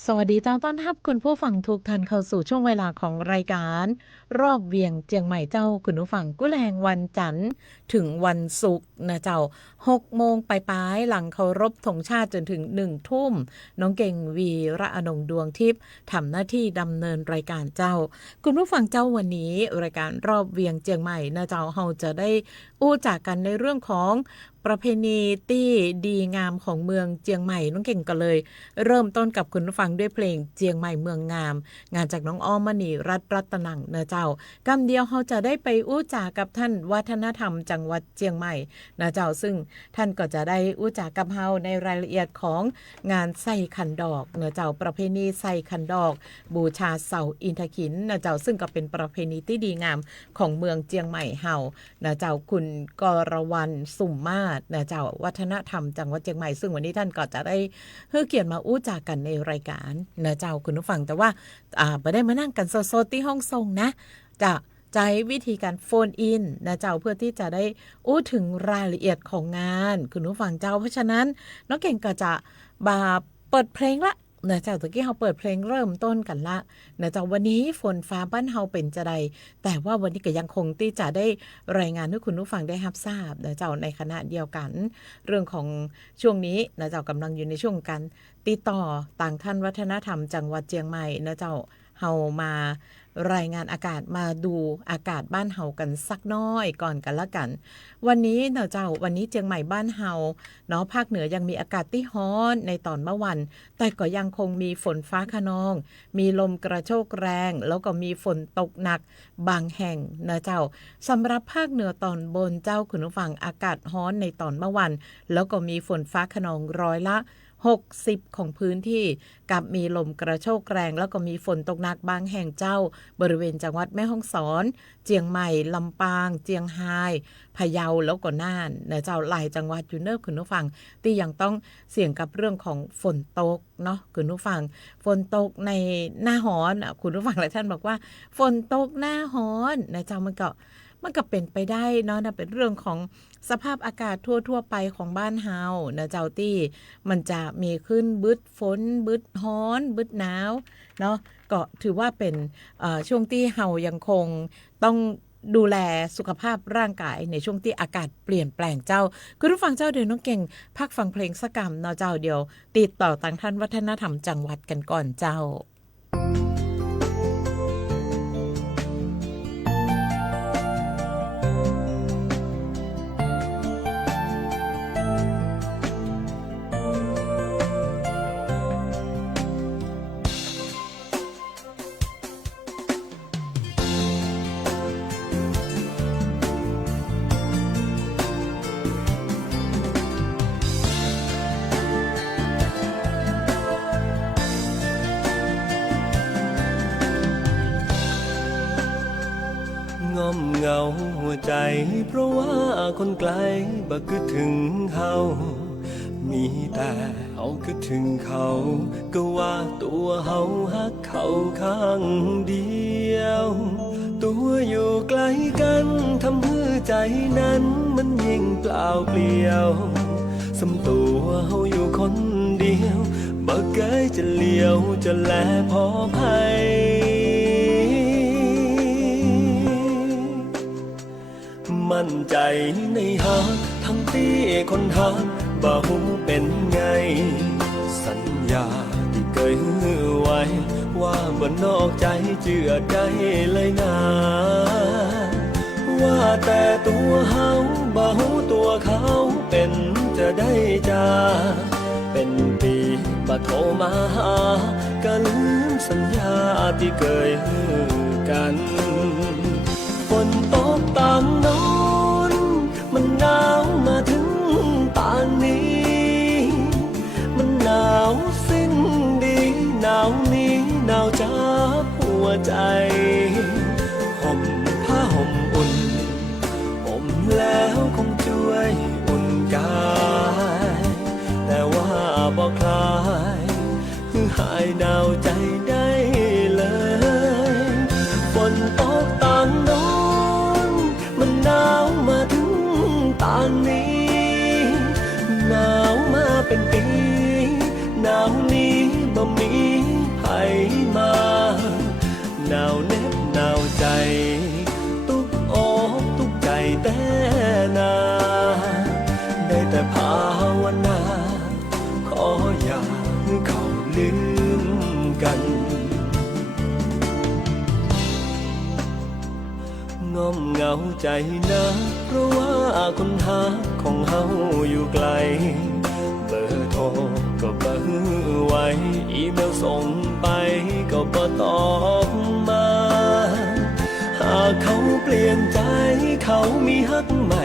สวัสดีต้อนรับคุณผู้ฟังทุกท่านเข้าสู่ช่วงเวลาของรายการรอบเวียงเจียงใหม่เจ้าคุณผู้ฟังกุ้แลงวันจันทร์ถึงวันศุกร์นะเจ้า6 โมงปลายๆหลังเคารพธงชาติจนถึง1 ทุ่มน้องเก่งวีระอนงดวงทิพย์ทำหน้าที่ดำเนินรายการเจ้าคุณผู้ฟังเจ้าวันนี้รายการรอบเวียงเจียงใหม่นะเจ้าเราจะได้อู้จากกันในเรื่องของประเพณีที่ดีงามของเมืองเจียงใหม่น้องเก่งก็เลยเริ่มต้นกับคุณผู้ฟังด้วยเพลงเจียงใหม่เมืองงามงานจากน้องอ้อมมณีรัตนังนะเจ้ากำเดียวเราจะได้ไปอู้จากับท่านวัฒนธรรมจังหวัดเจียงใหม่นะเจ้าซึ่งท่านก็จะได้อู้จากับเฮาในรายละเอียดของงานใส่ขันดอกนะเจ้าประเพณีใส่ขันดอกบูชาเสาอินทขินนะเจ้าซึ่งก็เป็นประเพณีที่ดีงามของเมืองเจียงใหม่เฮานะเจ้าคุณกรวรรณสุ่มมาศนะเจ้าวัฒนธรรมจังหวัดเชียงใหม่ซึ่งวันนี้ท่านก็จะได้เกียรติมาอู้จากันในรายการนะเจ้าคุณผู้ฟังแต่ว่าไม่ได้มานั่งกันโซๆที่ห้องส่งนะจะใช้วิธีการโฟนอินนะเจ้าเพื่อที่จะได้อู้ถึงรายละเอียดของงานคุณผู้ฟังเจ้าเพราะฉะนั้นน้องเก่งก็จะมาเปิดเพลงละนะเจ้าตะกี้เราเปิดเพลงเริ่มต้นกันละนะเจ้าวันนี้ฝนฟ้าบ้านเฮาเป็นจะใดแต่ว่าวันนี้ก็ยังคงที่จะได้รายงานให้คุณผู้ฟังได้รับทราบนะเจ้าในขณะเดียวกันเรื่องของช่วงนี้นะเจ้ากำลังอยู่ในช่วงการติดต่อต่างท่านวัฒนธรรมจังหวัดเชียงใหม่นะเจ้าเฮามารายงานอากาศมาดูอากาศบ้านเฮากันสักน้อยก่อนกันละกันวันนี้เนาะเจ้าวันนี้เชียงใหม่บ้านเฮาเนาะภาคเหนือยังมีอากาศที่ร้อนในตอนเมื่อวันแต่ก็ยังคงมีฝนฟ้าคะนองมีลมกระโชกแรงแล้วก็มีฝนตกหนักบางแห่งนะเจ้าสำหรับภาคเหนือตอนบนเจ้าคุณผู้ฟังอากาศร้อนในตอนเมื่อวันแล้วก็มีฝนฟ้าคะนอง60%ของพื้นที่กับมีลมกระโชกแรงแล้วก็มีฝนตกหนักบางแห่งเจ้าบริเวณจังหวัดแม่ฮ่องสอนเจียงใหม่ลำปางเจียงไฮ้พะเยาแล้วก็น่านนะเจ้าหลายจังหวัดอยู่เนอะคุณผู้ฟังที่ยังต้องเสี่ยงกับเรื่องของฝนตกเนาะคุณผู้ฟังฝนตกในหน้าร้อนคุณผู้ฟังหลายท่านบอกว่าฝนตกหน้าร้อนนะเจ้ามันก็เป็นไปได้เนาะนะเป็นเรื่องของสภาพอากาศทั่วไปของบ้านเฮานะเจ้าที่มันจะมีขึ้นบึดฝนบึดร้อนบึดหนาวเนาะก็ถือว่าเป็นช่วงที่เฮายังคงต้องดูแลสุขภาพร่างกายในช่วงที่อากาศเปลี่ยนแปลงเจ้าคุณผู้ฟังเจ้าเดี๋ยวน้องเก่งพักฟังเพลงสักกำเนาะเจ้าเดียวติดต่อทางท่านวัฒนธรรมจังหวัดกันก่อนเจ้าง่อมเหงาหัวใจเพราะว่าคนไกลบ่คิดถึงเฮามีแต่เฮาคิดถึงเขาก็ว่าตัวเฮาฮักเขาข้างเดียวตัวอยู่ไกลกันทำให้ใจนั้นมันยิ่งเปล่าเปลี่ยวสำตัวเฮาอยู่คนเดียวบ่เคยจะเลี้ยวจะแลพอภัยมั่นใจในฮักทั้งที่คนฮักบ่ฮู้เป็นไงสัญญาที่เคยฮื้อไว้ว่าบ่นอกใจเชื่อได้เลยนะว่าแต่ตัวเฮาบ่ฮู้ตัวเขาเป็นจะได้จาเป็นปีบ่โทรมาหาก็ลืมสัญญาที่เคยฮื้อกันฝนตกตามโน้นมันหนาวมาถึงป่านนี้มันหนาวสิ้นดีหนาวนี้หนาวจากหัวใจห่มผ้าห่มอุ่นห่มแล้วคงช่วยอุ่นกายแต่ว่าบ่คลายคือหายหนาวใจได้เลยฝนตกตามโน้นมันหนาวมาถึงป่านนี้หนาวมาเป็นปีหนาวนี้บ่มี แต่นาได้แต่ภาวนาขออย่าให้เขาลืมกันง้อมเหงาใจนะเพราะว่าคนหาของเฮาอยู่ไกลเบอร์โทรก็บ่ฮือไว้อีเมลส่งไปก็บ่ตอบมาหากเขาเปลี่ยนใจเขามีฮักใหม่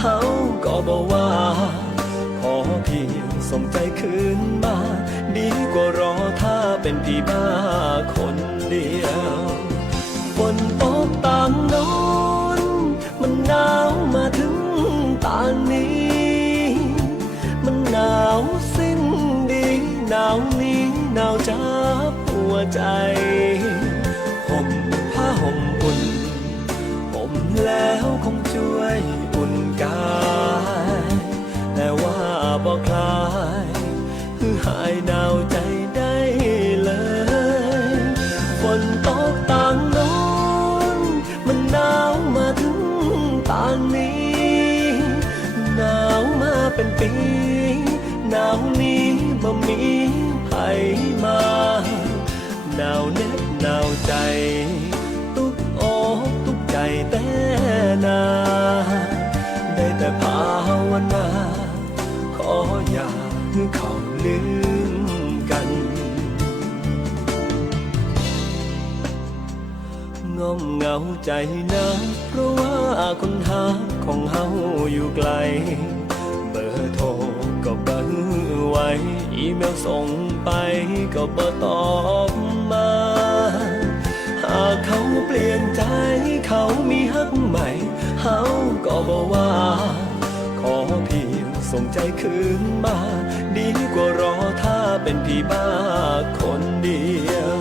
เฮาก็บ่ว่าขอเพียงส่งใจคืนมาดีกว่ารอถ้าเป็นพี่บ้าคนเดียวฝนตกต่างโน้นมันหนาวมาถึงต่างนี้มันหนาวสิ้นดีหนาวนี้หนาวจับหัวใจห่มผ้าห่มอุ่นห่มแล้วคงช่วยอุ่นกายแต่ว่าบ่คลายคือหายหนาวใจได้เลยฝนตกต่างโน้นมันหนาวมาถึงต่างนี้หนาวมาเป็นปีหนาวนี้บ่มีใครมาหนาวเหน็บหนาวใจตุกอกตุกใจแต่นาได้แต่ภาวนาขออย่าให้เขาลืมกันง้อมเหงาใจนะเพราะว่าคนหาของเฮาอยู่ไกลเบอร์โทรก็บ่ฮือไว้อีเมลส่งไปก็บ่ตอบมาหากเขาเปลี่ยนใจเขามีฮักใหม่เฮาก็บ่ว่าขอเพียงส่งใจคืนมาดีกว่ารอถ้าเป็นพี่บ้าคนเดียว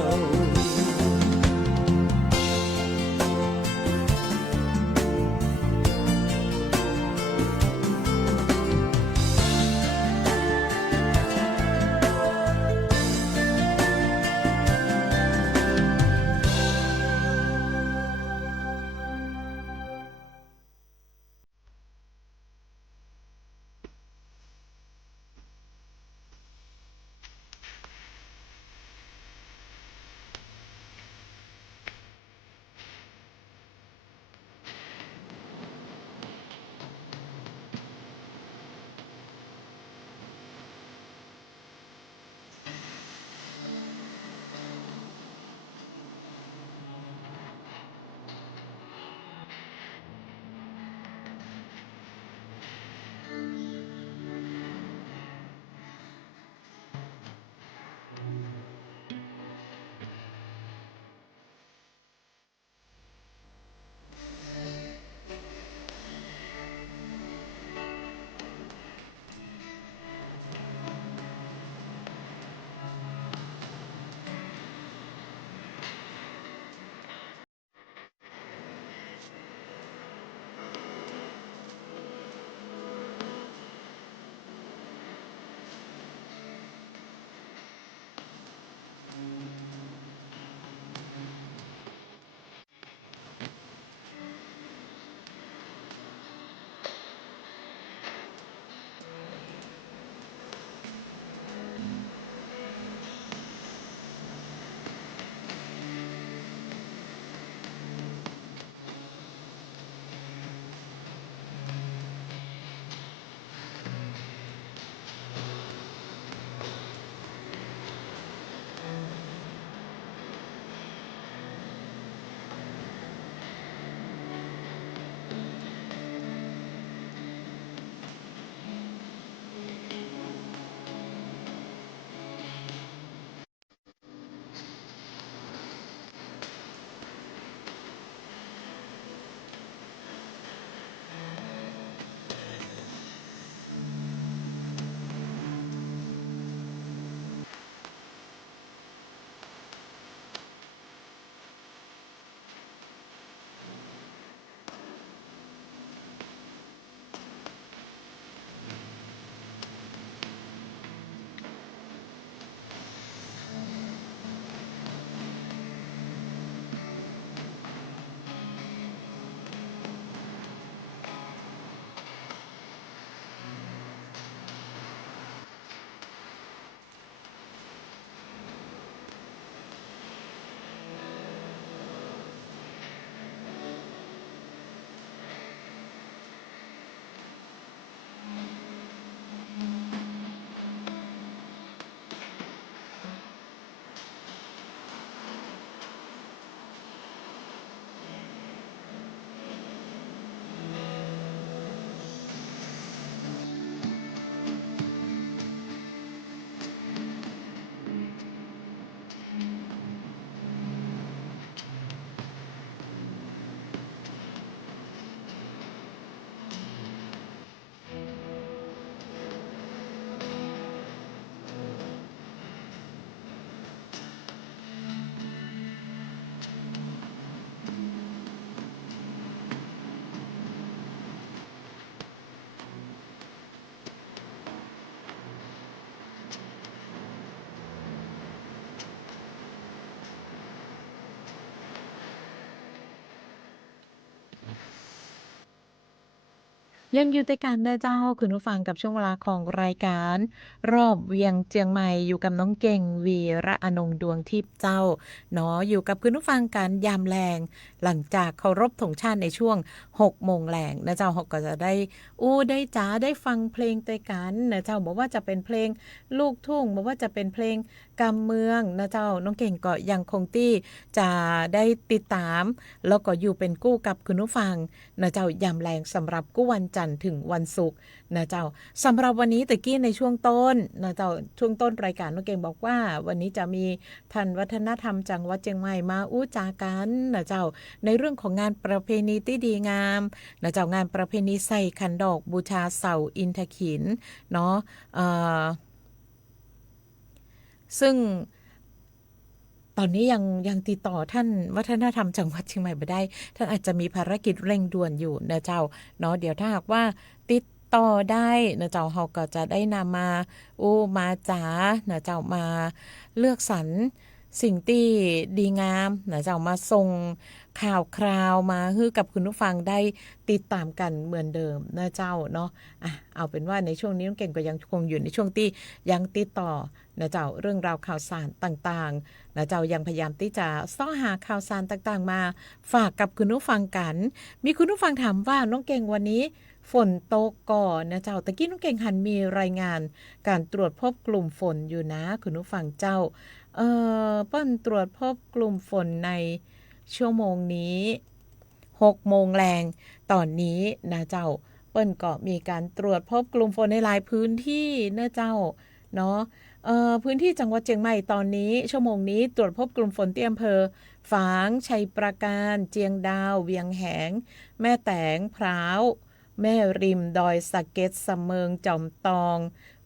ยังอยู่ด้วยกันนะเจ้าคุณผู้ฟังกับช่วงเวลาของรายการรอบเวียงเจียงใหม่อยู่กับน้องเก่งวีระอนงค์ดวงทิพย์เจ้าเนาะอยู่กับคุณผู้ฟังกันยามแลงหลังจากเคารพธงชาติในช่วง6 โมงแลงนะเจ้าเราก็จะได้ได้จ๋าได้ฟังเพลงด้วยกันนะเจ้าบอกว่าจะเป็นเพลงลูกทุ่งบอกว่าจะเป็นเพลงกำเมืองนะเจ้าน้องเก่งก็ยังคงที่จะได้ติดตามแล้วก็อยู่เป็นกู้กับคุณผู้ฟังนะเจ้ายามแลงสำหรับกู้วันจันทร์ถึงวันศุกร์นะเจ้าสำหรับวันนี้ตะกี้ในช่วงต้นนะเจ้าช่วงต้นรายการน้องเก่งบอกว่าวันนี้จะมีท่านวัฒนธรรมจังหวัดเชียงใหม่มาอู้จากันนะเจ้าในเรื่องของงานประเพณีที่ดีงามนะเจ้างานประเพณีใส่ขันดอกบูชาเสาอินทขินเนาะซึ่งตอนนี้ยังติดต่อท่านวัฒนธรรมจังหวัดเชียงใหม่ไม่ได้ท่านอาจจะมีภารกิจเร่งด่วนอยู่นะเจ้าเนาะเดี๋ยวถ้าหากว่าติดต่อได้นะเจ้าเราก็จะได้นำมามาจ๋านะเจ้ามาเลือกสรรสิ่งที่ดีงามนะเจ้ามาส่งข่าวคราวมาให้กับคุณผู้ฟังได้ติดตามกันเหมือนเดิมนะเจ้าเนาะเอาเป็นว่าในช่วงนี้น้องเก่งก็ยังคงอยู่ในช่วงที่ยังติดต่อนะเจ้าเรื่องราวข่าวสารต่างๆนะเจ้ายังพยายามที่จะซ้อหาข่าวสารต่างๆมาฝากกับคุณผู้ฟังกันมีคุณผู้ฟังถามว่าน้องเก่งวันนี้ฝนตกก่อนนะเจ้าตะกี้น้องเก่งหันมีรายงานการตรวจพบกลุ่มฝนอยู่นะคุณผู้ฟังเจ้าเปิ้ลตรวจพบกลุ่มฝนในชั่วโมงนี้6 โมงแรงตอนนี้นะเจ้าเปิ้ลก็มีการตรวจพบกลุ่มฝนในหลายพื้นที่นะเจ้าเนาะพื้นที่จังหวัดเชียงใหม่ตอนนี้ชั่วโมงนี้ตรวจพบกลุ่มฝนที่อำเภอฝางชัยปราการเจียงดาวเวียงแหงแม่แตงพร้าวแม่ริมดอยสะเก็ดสะเมิงจอมตอง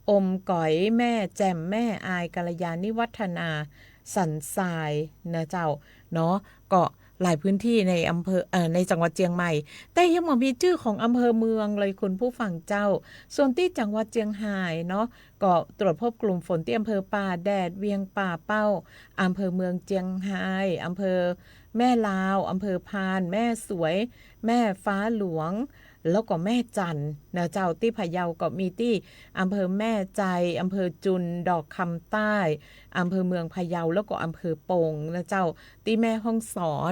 อมก๋อยแม่แจ่มแม่อายกัลยาณิวัฒนาสันทรายนะเจ้าเนาะก็หลายพื้นที่ในอำเภอในจังหวัดเชียงใหม่แต่ยังไม่มีชื่อของอำเภอเมืองเลยคุณผู้ฟังเจ้าส่วนที่จังหวัดเชียงรายเนาะก็ตรวจพบกลุ่มฝนที่อำเภอป่าแดดเวียงป่าเป้าอำเภอเมืองเชียงรายอำเภอแม่ลาวอำเภอพานแม่สวยแม่ฟ้าหลวงแล้วก็แม่จันนะเจ้าที่พะเยาก็มีที่อำเภอแม่ใจอำเภอจุนดอกคำใต้อำเภอเมืองพะเยาแล้วก็อำเภอปงนะเจ้าที่แม่ฮ่องสอน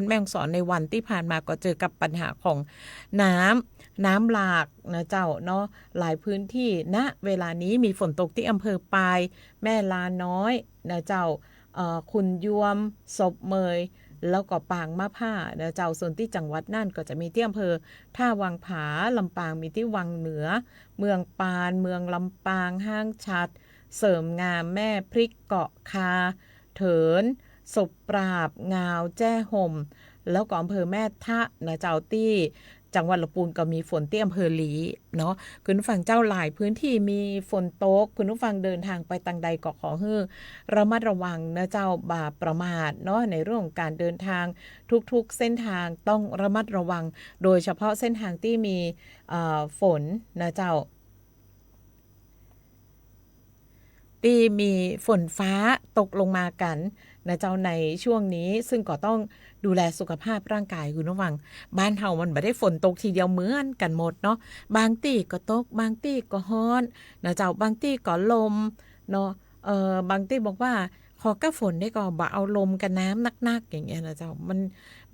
ในวันที่ผ่านมาก็เจอกับปัญหาของน้ำหลากนะเจ้าเนาะหลายพื้นที่ณเวลานี้มีฝนตกที่อำเภอปายแม่ลาน้อยนะเจ้าคุณยวมศพเมยแล้วก็ปางมะผ้านะเจ้าส่วนที่จังหวัดน่านก็จะมีที่อำเภอท่าวังผาลำปางมีที่วังเหนือเมืองปานเมืองลำปางห้างชัดเสริมงามแม่พริกเกาะคาเถินศพปราบงาวแจ้ห่มแล้วก็อำเภอแม่ทะนะเจ้าที่จังหวัดลำพูนก็มีฝนที่อำเภอหลีเนาะคุณผู้ฟังเจ้าหลายพื้นที่มีฝนตกคุณผู้ฟังเดินทางไปตังใดก็ขอให้ระมัดระวังนะเจ้าบาประมาทเนาะในเรื่องของการเดินทางทุกๆเส้นทางต้องระมัดระวังโดยเฉพาะเส้นทางที่มีฝนนะเจ้าที่มีฝนฟ้าตกลงมากันนะเจ้าในช่วงนี้ซึ่งก็ต้องดูแลสุขภาพร่างกายคุณผู้ฟังบ้านเฮามันไม่ได้ฝนตกทีเดียวเหมือนกันหมดเนาะบางที่ก็ตกบางที่ก็ร้อนนะเจ้าบางที่ก็ลมเนาะบางที่บอกว่าขอกับฝนได้ก็บ่เอาลมกับน้ำนักๆอย่างเงี้ยนะเจ้า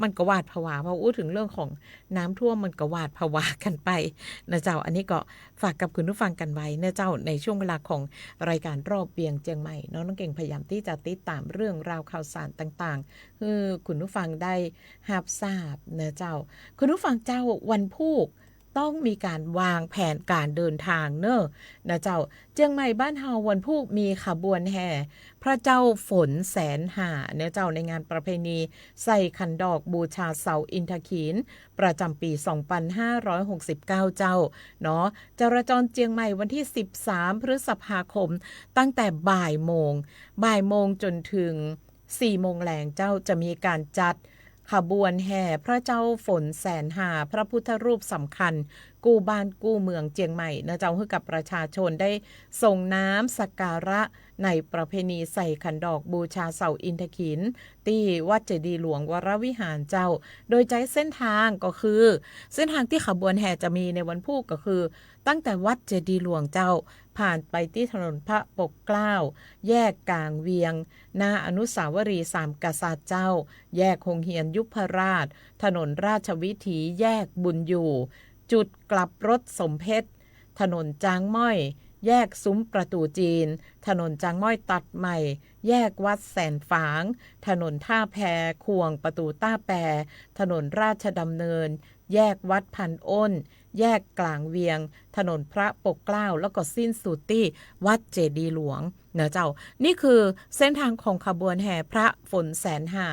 มันก็หวาดผวาพออู้ถึงเรื่องของน้ำท่วมมันก็หวาดผวากันไปนะเจ้าอันนี้ก็ฝากกับคุณผู้ฟังกันไว้นะเจ้าในช่วงเวลาของรายการรอบเวียงเจียงใหม่น้องเก่งพยายามที่จะติดตามเรื่องราวข่าวสารต่างๆคือคุณผู้ฟังได้รับทราบนะเจ้าคุณผู้ฟังเจ้าวันพุธต้องมีการวางแผนการเดินทางเนอะนะเจ้าเจียงใหม่บ้านเฮาวันพุธมีขบวนแห่พระเจ้าฝนแสนหาเนี่ยเจ้าในงานประเพณีใส่ขันดอกบูชาเสาอินทขีนประจำปี 2569 เจ้าเนาะจราจรเจียงใหม่วันที่ 13 พฤษภาคมตั้งแต่บ่ายโมงจนถึง 4 โมงแลงเจ้าจะมีการจัดขบวนแห่พระเจ้าฝนแสนหาพระพุทธรูปสำคัญกู้บ้านกู้เมืองเจียงใหม่นะเจ้าให้กับประชาชนได้ส่งน้ำสักการะ ในประเพณีใส่ขันดอกบูชาเสาอินทขินที่วัดเจดีย์หลวงวรวิหารเจ้าโดยใช้เส้นทางก็คือเส้นทางที่ขบวนแห่จะมีในวันพุธก็คือตั้งแต่วัดเจดีย์หลวงเจ้าผ่านไปที่ถนนพระปกเกล้าแยกกลางเวียงหน้าอนุสาวรีย์สามกษัตริย์เจ้าแยกคงเหียนยุพราชถนนราชวิถีแยกบุญอยู่จุดกลับรถสมเพชรถนนจางม้อยแยกซุ้มประตูจีนถนนจางม้อยตัดใหม่แยกวัดแสนฝางถนนท่าแพควงประตูต้าแปถนนราชดำเนินแยกวัดพันอ้นแยกกลางเวียงถนนพระปกเกล้าแล้วก็สิ้นสุดที่วัดเจดีย์หลวงนะเจ้านี่คือเส้นทางของขบวนแห่พระฝนแสนหา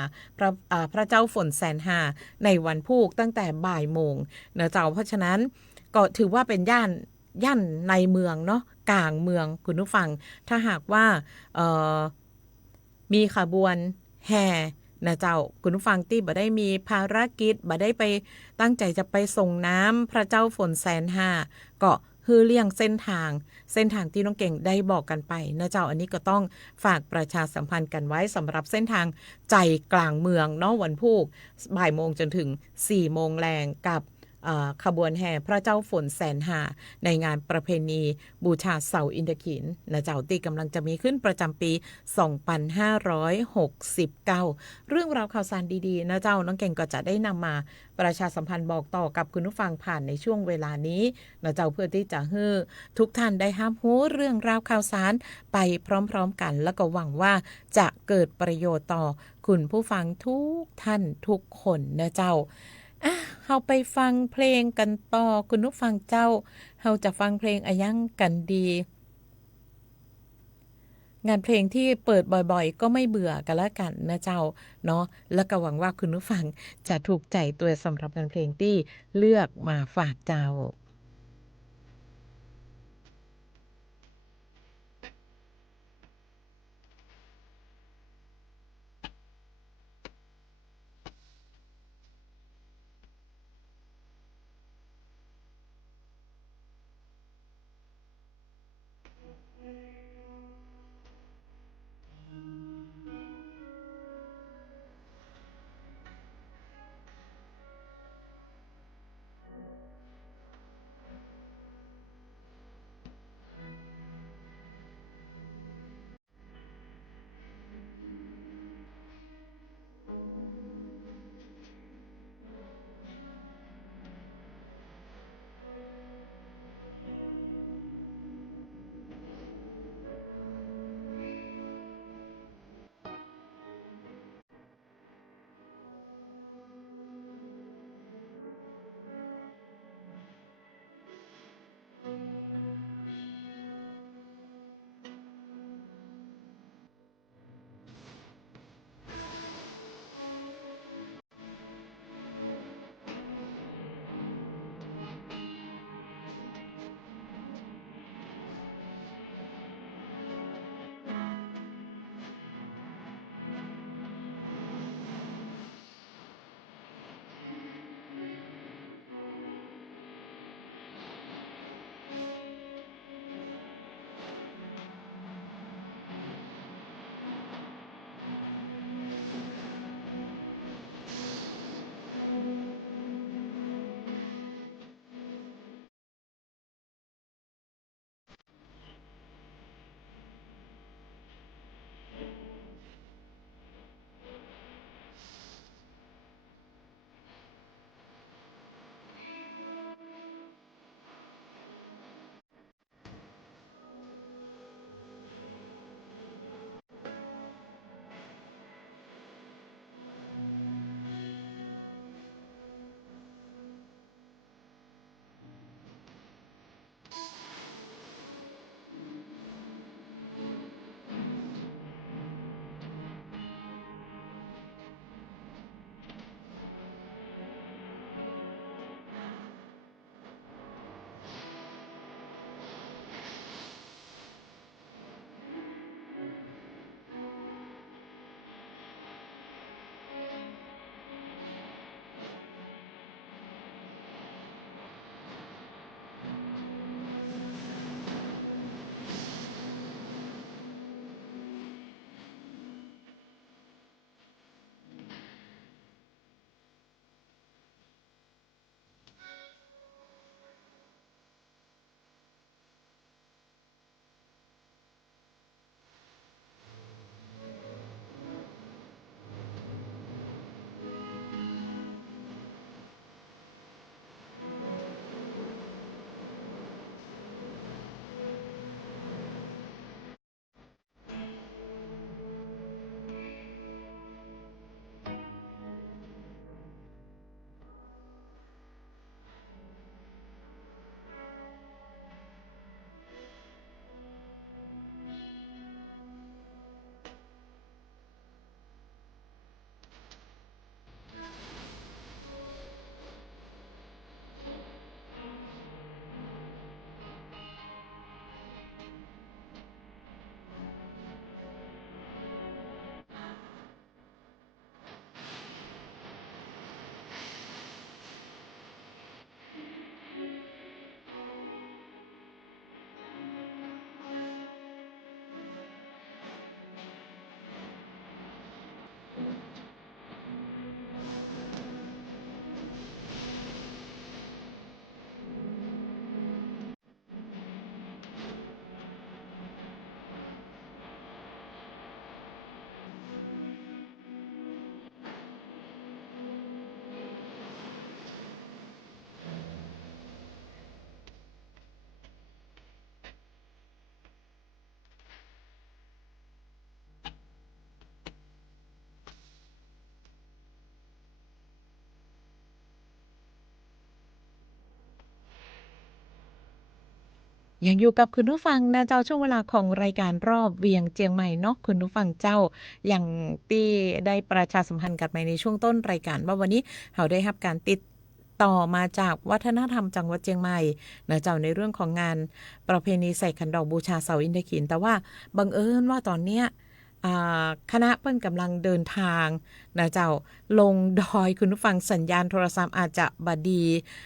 พระเจ้าฝนแสนหาในวันพุธตั้งแต่บ่ายโมงนะเจ้าเพราะฉะนั้นก็ถือว่าเป็นย่านในเมืองเนาะกลางเมืองคุณผู้ฟังถ้าหากว่ามีขบวนแห่นะเจ้าคุณผู้ฟังที่บ่ได้มีภารกิจบ่ได้ไปตั้งใจจะไปส่งน้ำพระเจ้าฝนแสนหาก็ฮือเลี่ยงเส้นทางที่น้องเก่งได้บอกกันไปนะเจ้าอันนี้ก็ต้องฝากประชาสัมพันธ์กันไว้สำหรับเส้นทางใจกลางเมืองเนาะวันพุธบ่ายโมงจนถึง4โมงแรงกับขบวนแห่พระเจ้าฝนแสนหาในงานประเพณีบูชาเสาอินทขินนะเจ้าตีกำลังจะมีขึ้นประจำปี 2569 เรื่องราวข่าวสารดีๆนะเจ้าน้องเก่งก็จะได้นำมาประชาสัมพันธ์บอกต่อกับคุณผู้ฟังผ่านในช่วงเวลานี้นะเจ้าเพื่อที่จะให้ทุกท่านได้รับรู้เรื่องราวข่าวสารไปพร้อมๆกันแล้วก็หวังว่าจะเกิดประโยชน์ต่อคุณผู้ฟังทุกท่านทุกคนนะเจ้าเฮาไปฟังเพลงกันต่อคุณผู้ฟังเจ้าเฮาจะฟังเพลงอะยังกันดีงานเพลงที่เปิดบ่อยๆก็ไม่เบื่อกันละกันนะเจ้าเนาะแล้วก็หวังว่าคุณผู้ฟังจะถูกใจตัวสำหรับงานเพลงที่เลือกมาฝากเจ้า ยังอยู่กับคุณผู้ฟังนะเจ้าช่วงเวลาของรายการรอบเวียงเจียงใหม่เนาะคุณผู้ฟังเจ้าอย่างที่ได้ประชาสัมพันธ์กันไปในช่วงต้นรายการว่าวันนี้เราได้รับการติดต่อมาจากวัฒนธรรมจังหวัดเชียงใหม่นะเจ้าในเรื่องของงานประเพณีใส่ขันดอกบูชาเสาอินทขินแต่ว่าบังเอิญว่าตอนเนี้ยคณะเปิ้นกำลังเดินทางนะเจ้าลงดอยคุณผู้ฟังสัญญาณโทรศัพท์อาจจะบดี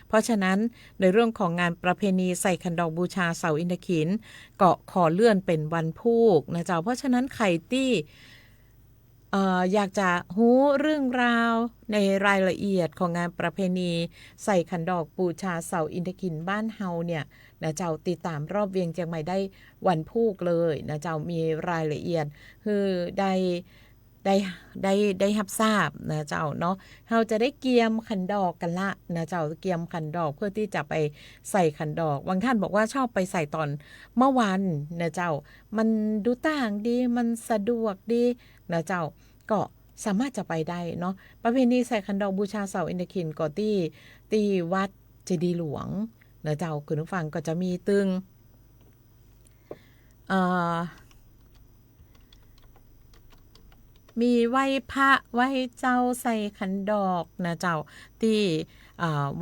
เพราะฉะนั้นในเรื่องของงานประเพณีใส่ขันดอกบูชาเสาอินทขินก็ขอเลื่อนเป็นวันพุธนะเจ้าเพราะฉะนั้นใครที่อยากจะรู้เรื่องราวในรายละเอียดของงานประเพณีใส่ขันดอกบูชาเสาอินทขินบ้านเฮาเนี่ยนะเจ้าติดตามรอบเวียงเจียงใหม่ได้วันพุธเลยนะเจ้ามีรายละเอียดคือได้รับทราบนะเจ้าเนาะเราจะได้เกียมขันดอกกันละนะเจ้าเกียมขันดอกเพื่อที่จะไปใส่ขันดอกบางท่านบอกว่าชอบไปใส่ตอนเมื่อวันนะเจ้ามันดูต่างดีมันสะดวกดีนะเจ้าก็สามารถจะไปได้เนาะประเพณีใส่ขันดอกบูชาเสาอินทขินก็ที่วัดเจดีย์หลวงนะเจ้าคุณผู้ฟังก็จะมีตึงมีไหว้พระไหว้เจ้าใส่ขันดอกนะเจ้าที่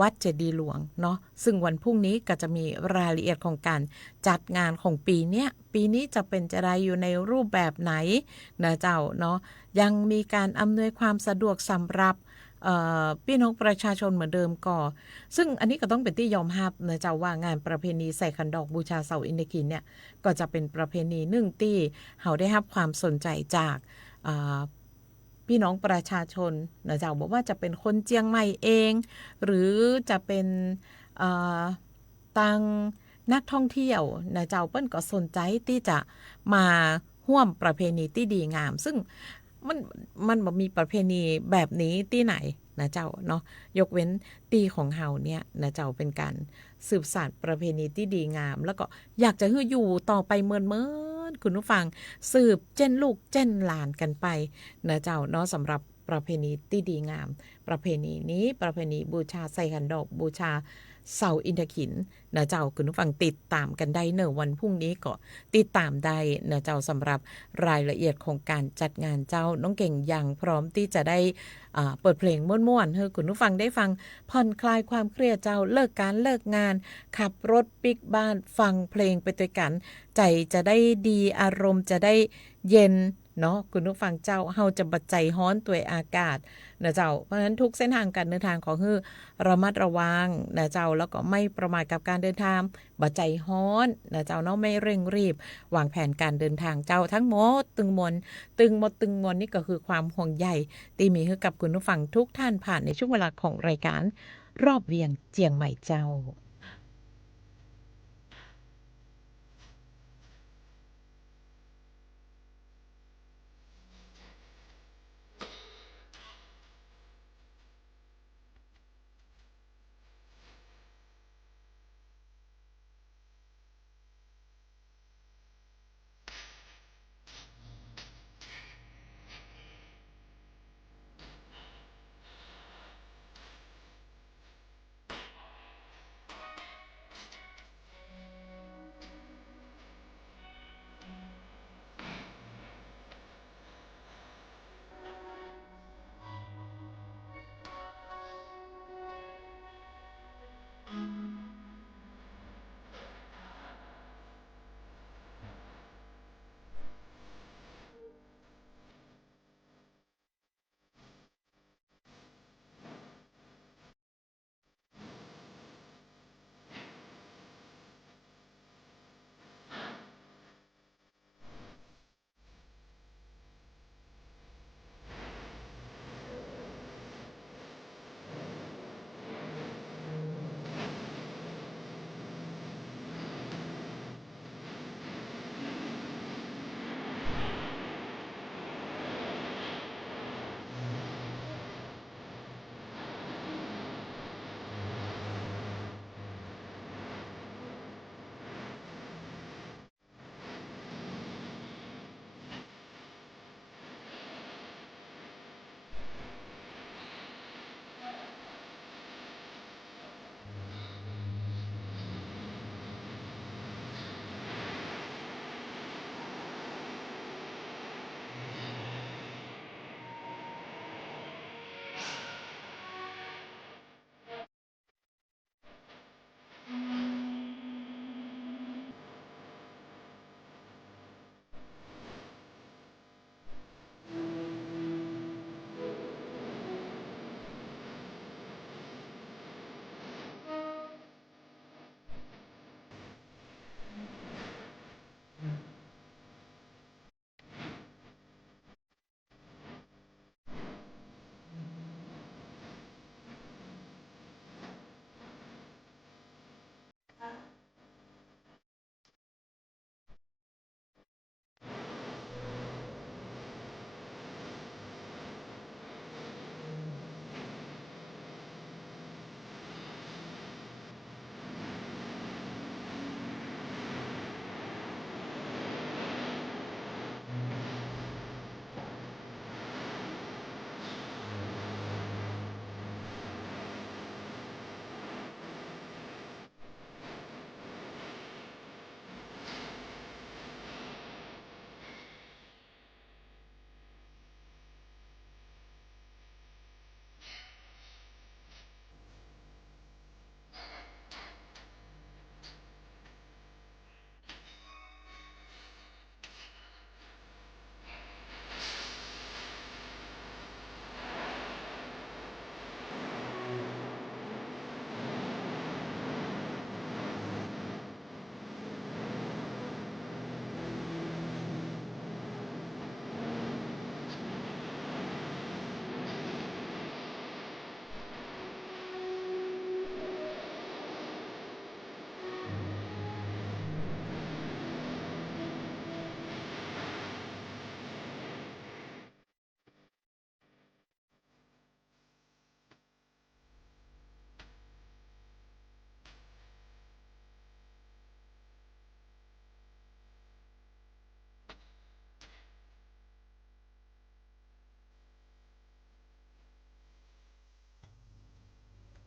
วัดเจดีย์หลวงเนาะซึ่งวันพรุ่งนี้ก็จะมีรายละเอียดของการจัดงานของปีนี้จะเป็นจะได้อยู่ในรูปแบบไหนนะเจ้าเนาะยังมีการอำนวยความสะดวกสำหรับพี่น้องประชาชนเหมือนเดิมก่อซึ่งอันนี้ก็ต้องเป็นที่ยอมรับนะเจ้าว่างานประเพณีใส่ขันดอกบูชาเสาอินทขินเนี่ยก็จะเป็นประเพณีหนึ่งที่เขาได้รับความสนใจจากพี่น้องประชาชนนะเจ้าบอกว่าจะเป็นคนเจียงใหม่เองหรือจะเป็นตังนักท่องเที่ยวนะเจ้าเปิ้นก็สนใจที่จะมาร่วมประเพณีที่ดีงามซึ่งมันบ่มีประเพณีแบบนี้ที่ไหนนะเจ้าเนาะยกเว้นตีของเฮาเนี่ยนะเจ้าเป็นการสืบสานประเพณีที่ดีงามแล้วก็อยากจะให้อยู่ต่อไปเมินคุณผู้ฟังสืบเจนลูกเจนหลานกันไปนะเจ้าเนาะสำหรับประเพณีที่ดีงามประเพณีนี้ประเพณีบูชาใส่ขันดอกบูชาเสาอินทขินนะเจ้าคุณผู้ฟังติดตามกันได้เนอะวันพรุ่งนี้ก็ติดตามได้นะเจ้าสำหรับรายละเอียดของการจัดงานเจ้าน้องเก่งยังพร้อมที่จะได้เปิดเพลงม่วนๆให้คุณผู้ฟังได้ฟังผ่อนคลายความเครียดเจ้าเลิกการเลิกงานขับรถปิกบ้านฟังเพลงไปด้วยกันใจจะได้ดีอารมณ์จะได้เย็นเนาะคุณผู้ฟังเจ้าเฮาจะบัดใจฮ้อนตัวอากาศนะเจ้าเพราะฉะนั้นทุกเส้นทางการเดินทางขอให้ระมัดระวังนะเจ้าแล้วก็ไม่ประมาทกับการเดินทางบัดใจฮ้อนนะเจ้าเนาะไม่เร่งรีบวางแผนการเดินทางเจ้าทั้งหมดตึงมวลนี่ก็คือความห่วงใยที่มีให้กับคุณผู้ฟังทุกท่านผ่านในช่วงเวลาของรายการรอบเวียงเจียงใหม่เจ้า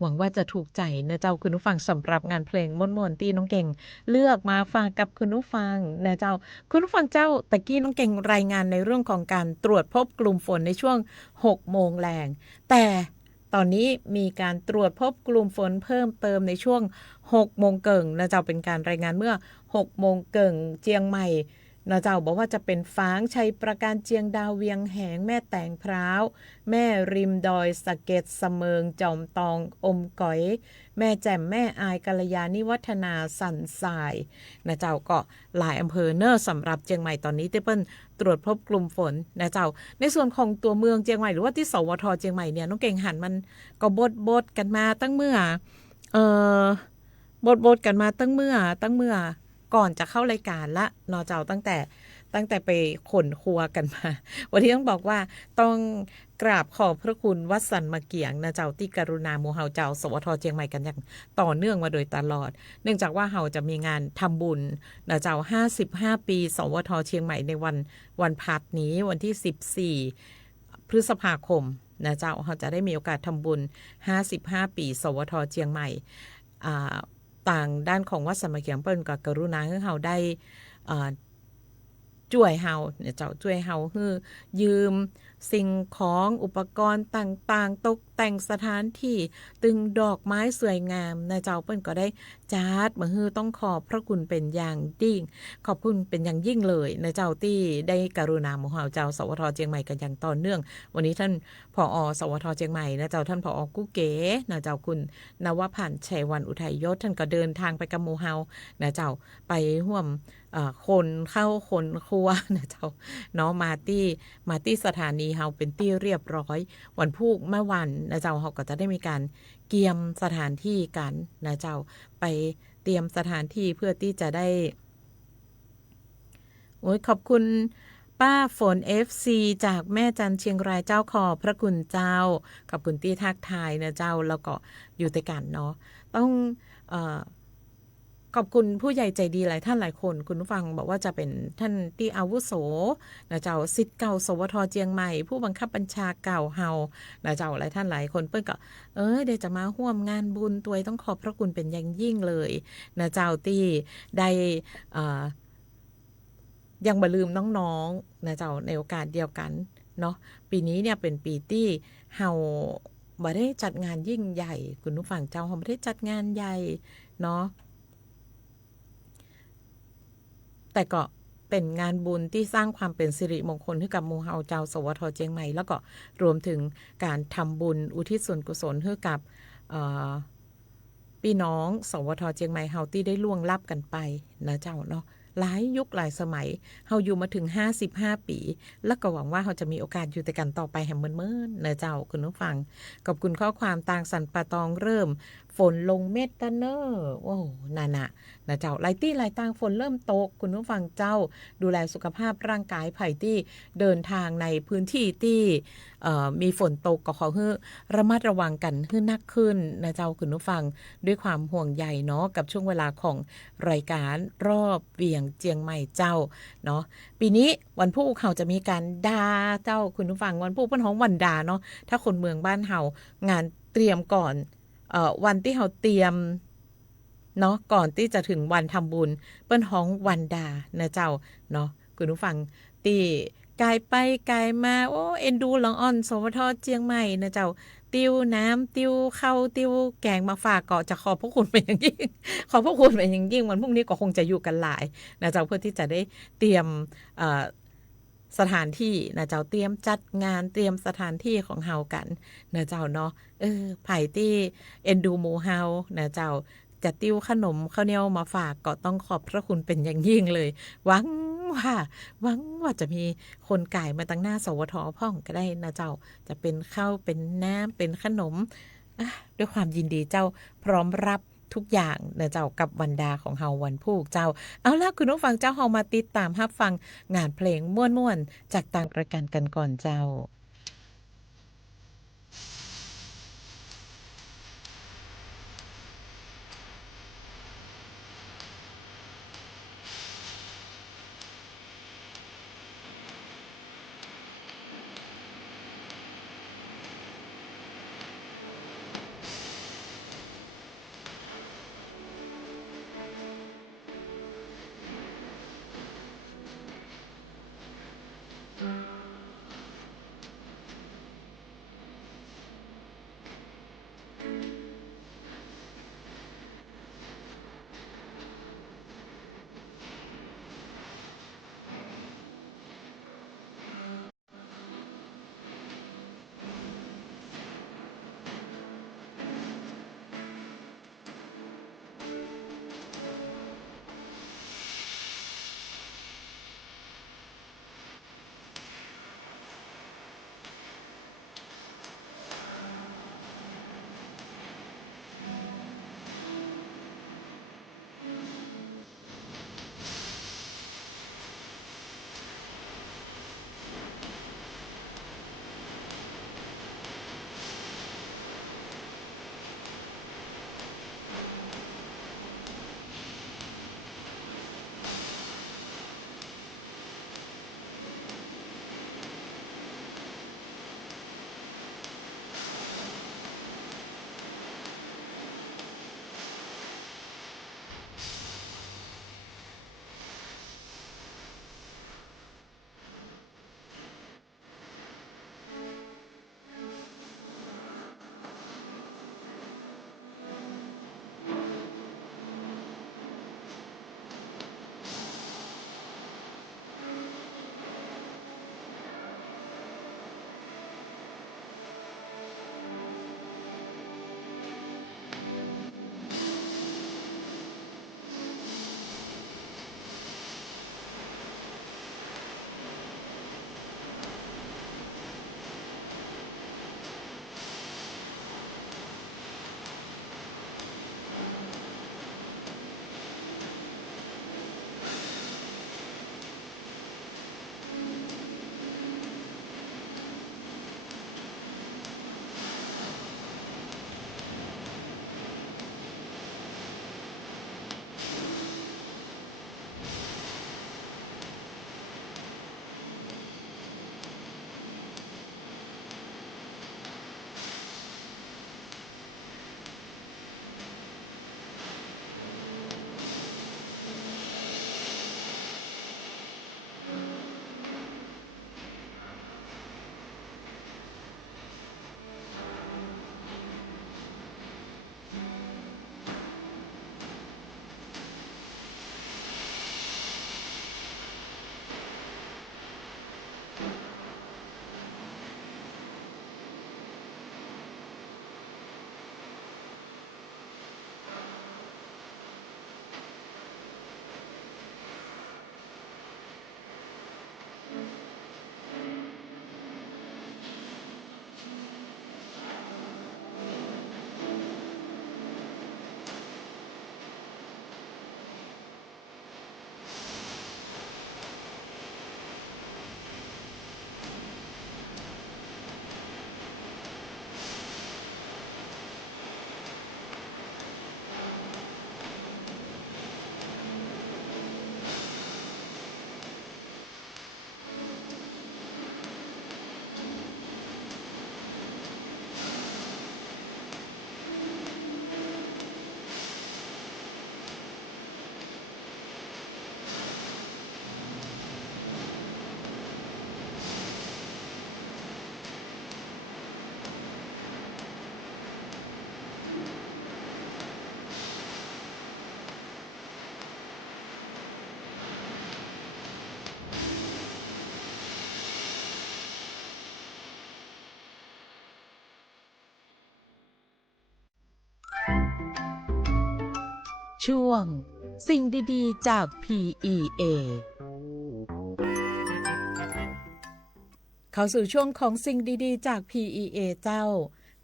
หวังว่าจะถูกใจนะเจ้าคุณผู้ฟังสำหรับงานเพลงม่วนๆที่น้องเก่งเลือกมาฝากกับคุณผู้ฟังนะเจ้าคุณผู้ฟังเจ้าตะกี้น้องเก่งรายงานในเรื่องของการตรวจพบกลุ่มฝนในช่วง6โมงแรงแต่ตอนนี้มีการตรวจพบกลุ่มฝนเพิ่มเติมในช่วง6โมงเกิงนะเจ้าเป็นการรายงานเมื่อ6โมงเกิงเจียงใหม่นะเจ้าบอกว่าจะเป็นฟ้างชัยประการเจียงดาวเวียงแหงแม่แตงพร้าวแม่ริมดอยสะเก็ดเสมิงจอมตองอมก๋อยแม่แจ่มแม่อายกัลยาณิวัฒนาสันทรายนะเจ้าก็หลายอำเภอเนอสำหรับเจียงใหม่ตอนนี้ที่เปิ้นตรวจพบกลุ่มฝนนะเจ้าในส่วนของตัวเมืองเจียงใหม่หรือว่าที่สวทเจียงใหม่เนี่ยน้องเก่งหันมันก็บดกันมาตั้งเมื่อบดกันมาตั้งเมื่อก่อนจะเข้ารายการละนอเจ้าตั้งแต่ไปขนครัวกันมาวันที่ต้องบอกว่าต้องกราบขอบพระคุณวัดสันมะเกียงนะเจ้าที่กรุณาหมู่เฮาเจ้าสวทเชียงใหม่กันอย่างต่อเนื่องมาโดยตลอดเนื่องจากว่าเฮาจะมีงานทำบุญนะเจ้า55ปีสวทเชียงใหม่ในวันพัดนี้วันที่14พฤษภาคมนะเจ้าเฮาจะได้มีโอกาสทำบุญ55ปีสวทเชียงใหม่ต่างด้านของวัดสันมะเกียงเปิ้นก็กรุณาให้เฮาได้ช่วยเฮาเนี่ยเจ้าช่วยเฮาคือยืมสิ่งของอุปกรณ์ต่างๆตกแต่งสถานที่ตึงดอกไม้สวยงามนะเจ้าเปิ้นก็ได้จัดมาฮือต้องขอบพระคุณเป็นอย่างยิ่งขอบคุณเป็นอย่างยิ่งเลยนะเจ้าที่ได้กรุณาหมู่เฮาเจ้าสวทเชียงใหม่กันอย่างต่อเนื่องวันนี้ท่านผอ.สวทเชียงใหม่นะเจ้าท่านผอ.กู้เก๋นะเจ้าคุณนวพันธ์ชัยวันอุทัยยศท่านก็เดินทางไปกับหมู่เฮานะเจ้าไปร่วมคนเข้าคนครัวนะเจ้าเนาะมาที่สถานีเฮาเป็นที่เรียบร้อยวันพุธเมื่อวันนะเจ้าเฮาก็จะได้มีการเกียมสถานที่กันนะเจ้าไปเตรียมสถานที่เพื่อที่จะได้ขอบคุณป้าฝน FC จากแม่จันเชียงรายเจ้าขอบพระคุณเจ้าขอบคุณที่ทักทายนะเจ้าแล้วก็อยู่ด้วยกันเนาะต้องขอบคุณผู้ใหญ่ใจดีหลายท่านหลายคนคุณผู้ฟังบอกว่าจะเป็นท่านที่อาวุโสนะเจ้าศิษย์เก่าสวทเจียงใหม่ผู้บังคับบัญชาเก่าเฮานะเจ้าหลายท่านหลายคนเปิ้นก็เดี๋ยวจะมาร่วมงานบุญตัวต้องขอบพระคุณเป็นอย่างยิ่งเลยนะเจ้าที่ได้ยังบ่ลืมน้องๆนะเจ้าในโอกาสเดียวกันเนาะปีนี้เนี่ยเป็นปีที่เฮาบ่ได้จัดงานยิ่งใหญ่คุณผู้ฟังเจ้าเฮาบ่ได้จัดงานใหญ่เนาะแต่ก็เป็นงานบุญที่สร้างความเป็นสิริมงคลให้กับหมู่เฮาเจ้าสวทเชียงใหม่แล้วก็รวมถึงการทำบุญอุทิศส่วนกุศลให้กับพี่น้องสวทเชียงใหม่เฮาที่ได้ล่วงลับกันไปนะเจ้าเนาะหลายยุคหลายสมัยเฮาอยู่มาถึง55ปีแล้วก็หวังว่าเฮาจะมีโอกาสอยู่ด้วยกันต่อไปแห่งเมินๆนะเจ้าคุณผู้ฟังขอบคุณข้อความต่างสันปะตองเริ่มฝนลงเม็ดตะเนอโอ้นั่นน่ะนะเจ้าหลายที่หลายต่างฝนเริ่มตกคุณผู้ฟังเจ้าดูแลสุขภาพร่างกายไผ่ที่เดินทางในพื้นที่ที่มีฝนตกก็ขอให้ระมัดระวังกันให้นักขึ้นนะเจ้าคุณผู้ฟังด้วยความห่วงใยเนาะกับช่วงเวลาของรายการรอบเวียงเจียงใหม่เจ้าเนาะปีนี้วันพุธเขาจะมีการดาเจ้าคุณผู้ฟังวันพุธเป็นของวันดาเนาะถ้าคนเมืองบ้านเฮางานเตรียมก่อนวันที่เขาเตรียมเนาะก่อนที่จะถึงวันทำบุญเปิ้นฮ้องวันดานะเจ้าเนาะคุณผู้ฟังตีกายไปกายมาโอ้เอ็นดูหลังอ่อนสวทเจียงใหม่นะเจ้าติ้วน้ำติ้วข้าวติ้วแกงมาฝากก็จะขอบพระคุณเป็นอย่างยิ่งขอบพระคุณเป็นอย่างยิ่งวันพรุ่งนี้ก็คงจะอยู่กันหลายนะเจ้าเพื่อที่จะได้เตรียมสถานที่นะเจ้าเตรียมจัดงานเตรียมสถานที่ของเฮากันนะเจ้าเนาะไผ่ที่เอ็นดูหมู่เฮานะเจ้าจะติ้วขนมข้าวเหนียวมาฝากก็ต้องขอบพระคุณเป็นอย่างยิ่งเลยหวังว่าจะมีคนก่ายมาตั้งหน้าสวทพ่องก็ได้นะเจ้าจะเป็นข้าวเป็นน้ำเป็นขนมด้วยความยินดีเจ้าพร้อมรับทุกอย่างนะเจ้ากับวันดาของเฮาวันพุธเจ้าเอาล่ะคุณผู้ฟังเจ้าเฮามาติดตามรับฟังงานเพลงม่วนๆจากต่างประการกันก่อนเจ้า ช่วงสิ่งดีๆจาก PEA เข้าสู่ช่วงของสิ่งดีๆจาก PEA เจ้า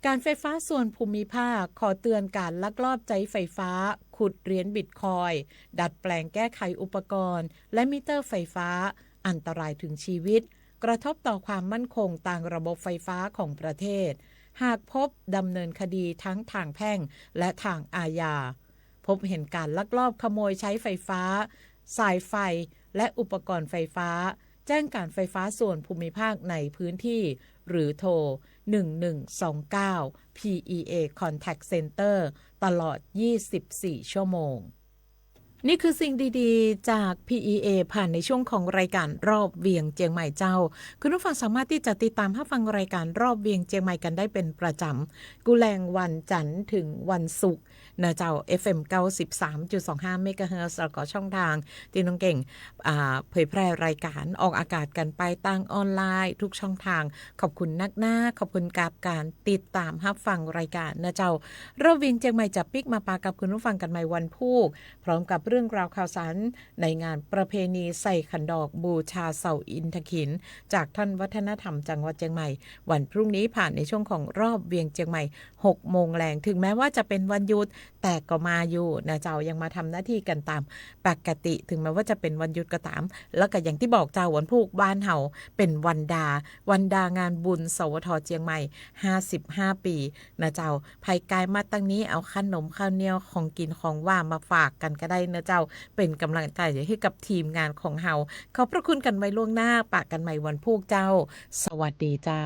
การไฟฟ้าส่วนภูมิภาคขอเตือนการลักลอบใช้ไฟฟ้าขุดเหรียญบิตคอยน์ดัดแปลงแก้ไขอุปกรณ์และมิเตอร์ไฟฟ้าอันตรายถึงชีวิตกระทบต่อความมั่นคงต่างระบบไฟฟ้าของประเทศหากพบดำเนินคดีทั้งทางแพ่งและทางอาญาพบเห็นการลักลอบขโมยใช้ไฟฟ้าสายไฟและอุปกรณ์ไฟฟ้าแจ้งการไฟฟ้าส่วนภูมิภาคในพื้นที่หรือโทร1129 PEA Contact Center ตลอด24ชั่วโมงนี่คือสิ่งดีๆจาก PEA ผ่านในช่วงของรายการรอบเวียงเจียงใหม่เจ้าคุณผู้ฟังสามารถที่จะติดตามรับฟังรายการรอบเวียงเจียงใหม่กันได้เป็นประจำกุแลงวันจันทร์ถึงวันศุกร์นะเจ้า FM 93.25 เมกะเฮิรตซ์แล้วก็ช่องทางที่น้องเก่งเผยแพร่รายการออกอากาศกันไปตั้งออนไลน์ทุกช่องทางขอบคุณนักหน้าขอบคุณกับการติดตามรับฟังรายการนะเจ้ารอบเวียงเจียงใหม่จะปิกมาปากับคุณผู้ฟังกันใหม่วันพุธพร้อมกับเรื่องราวข่าวสารในงานประเพณีใส่ขันดอกบูชาเสาอินทขินจากท่านวัฒนธรรมจังหวัดเชียงใหม่วันพรุ่งนี้ผ่านในช่วงของรอบเวียงเชียงใหม่ 6 โมงแรงถึงแม้ว่าจะเป็นวันหยุดแต่ก็มาอยู่นะเจ้ายังมาทำหน้าที่กันตามปกติถึงแม้ว่าจะเป็นวันหยุดก็ตามแล้วก็อย่างที่บอกเจ้าวันพุธบ้านเฮาเป็นวันดางานบุญสวทเชียงใหม่55ปีนะเจ้าภัยกายมาตั้งนี้เอาขนมข้าวเหนียวของกินของว่ามาฝากกันก็ได้นะเจ้าเป็นกำลังใจให้กับทีมงานของเฮาขอบพระคุณกันไว้ล่วงหน้าปากกันใหม่วันพุธเจ้าสวัสดีเจ้า